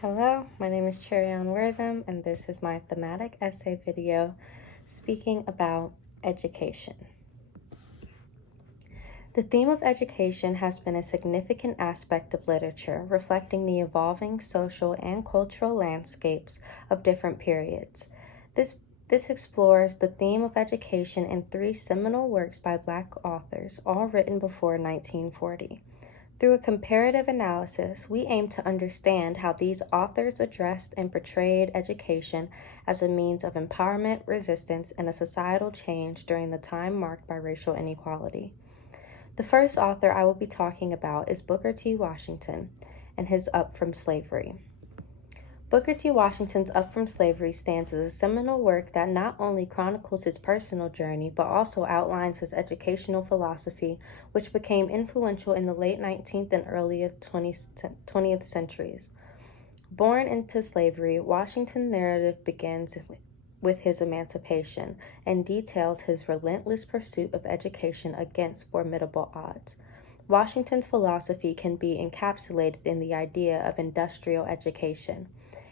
Hello, my name is Cherion Wortham, and this is my thematic essay video speaking about education. The theme of education has been a significant aspect of literature, reflecting the evolving social and cultural landscapes of different periods. This explores the theme of education in three seminal works by Black authors, all written before 1940. Through a comparative analysis, we aim to understand how these authors addressed and portrayed education as a means of empowerment, resistance, and a societal change during the time marked by racial inequality. The first author I will be talking about is Booker T. Washington and his Up From Slavery. Booker T. Washington's Up From Slavery stands as a seminal work that not only chronicles his personal journey, but also outlines his educational philosophy, which became influential in the late 19th and early 20th centuries. Born into slavery, Washington's narrative begins with his emancipation and details his relentless pursuit of education against formidable odds. Washington's philosophy can be encapsulated in the idea of industrial education.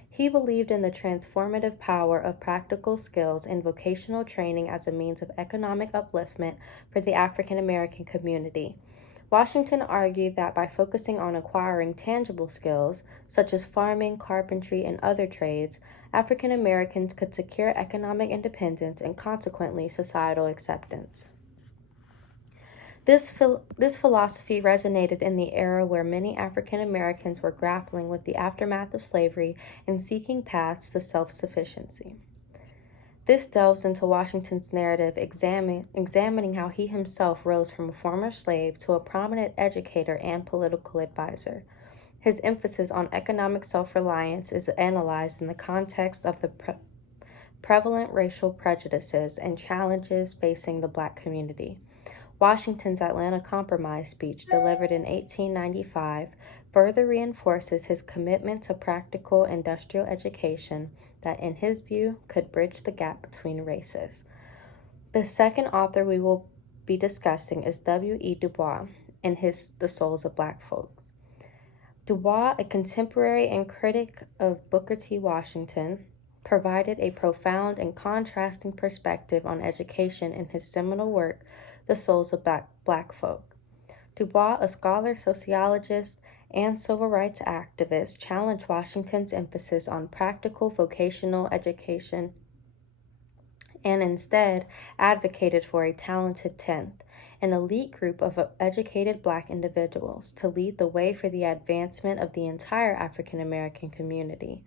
He believed in the transformative power of practical skills and vocational training as a means of economic upliftment for the African American community. Washington argued that by focusing on acquiring tangible skills, such as farming, carpentry, and other trades, African Americans could secure economic independence and consequently societal acceptance. This philosophy resonated in the era where many African Americans were grappling with the aftermath of slavery and seeking paths to self-sufficiency. This delves into Washington's narrative, examining how he himself rose from a former slave to a prominent educator and political advisor. His emphasis on economic self-reliance is analyzed in the context of the prevalent racial prejudices and challenges facing the Black community. Washington's Atlanta Compromise speech, delivered in 1895, further reinforces his commitment to practical industrial education that, in his view, could bridge the gap between races. The second author we will be discussing is W.E. Du Bois in his The Souls of Black Folks. Du Bois, a contemporary and critic of Booker T. Washington, provided a profound and contrasting perspective on education in his seminal work, The Souls of Black Folk. Du Bois, a scholar, sociologist, and civil rights activist, challenged Washington's emphasis on practical vocational education and instead advocated for a talented 10th, an elite group of educated Black individuals, to lead the way for the advancement of the entire African American community.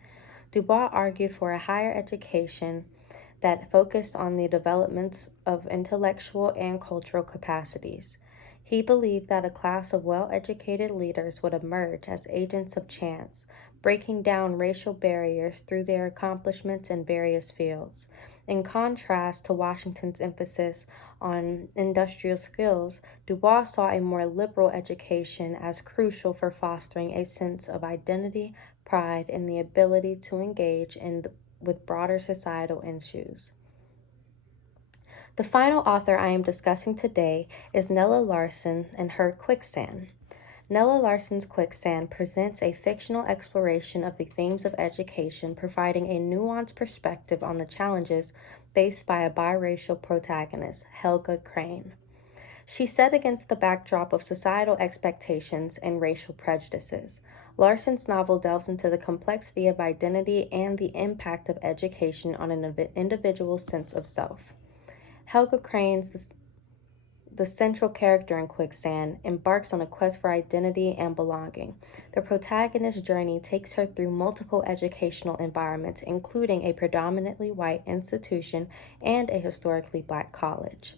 Du Bois argued for a higher education that focused on the development of intellectual and cultural capacities. He believed that a class of well-educated leaders would emerge as agents of chance, breaking down racial barriers through their accomplishments in various fields. In contrast to Washington's emphasis on industrial skills, Du Bois saw a more liberal education as crucial for fostering a sense of identity, pride, and the ability to engage with broader societal issues. The final author I am discussing today is Nella Larsen and her Quicksand. Nella Larsen's Quicksand presents a fictional exploration of the themes of education, providing a nuanced perspective on the challenges faced by a biracial protagonist, Helga Crane. She's set against the backdrop of societal expectations and racial prejudices. Larsen's novel delves into the complexity of identity and the impact of education on an individual's sense of self. Helga Crane's the central character in Quicksand, embarks on a quest for identity and belonging. The protagonist's journey takes her through multiple educational environments, including a predominantly white institution and a historically Black college.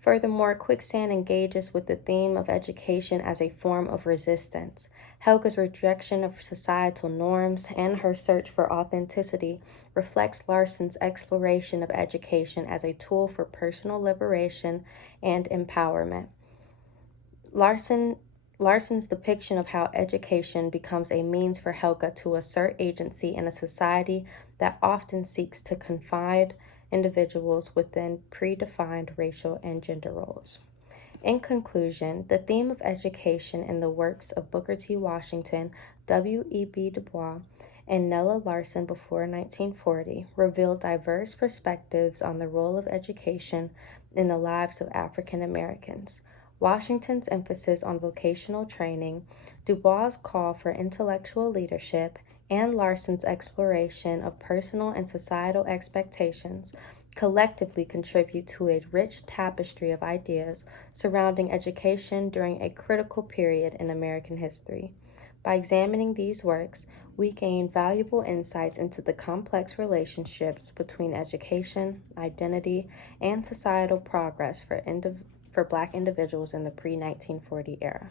Furthermore, Quicksand engages with the theme of education as a form of resistance. Helga's rejection of societal norms and her search for authenticity reflects Larsen's exploration of education as a tool for personal liberation and empowerment. Larsen's depiction of how education becomes a means for Helga to assert agency in a society that often seeks to confine individuals within predefined racial and gender roles. In conclusion, the theme of education in the works of Booker T. Washington, W.E.B. Du Bois, and Nella Larson before 1940 reveal diverse perspectives on the role of education in the lives of African Americans. Washington's emphasis on vocational training, Du Bois' call for intellectual leadership, and Larson's exploration of personal and societal expectations collectively contribute to a rich tapestry of ideas surrounding education during a critical period in American history. By examining these works, we gain valuable insights into the complex relationships between education, identity, and societal progress for Black individuals in the pre-1940 era.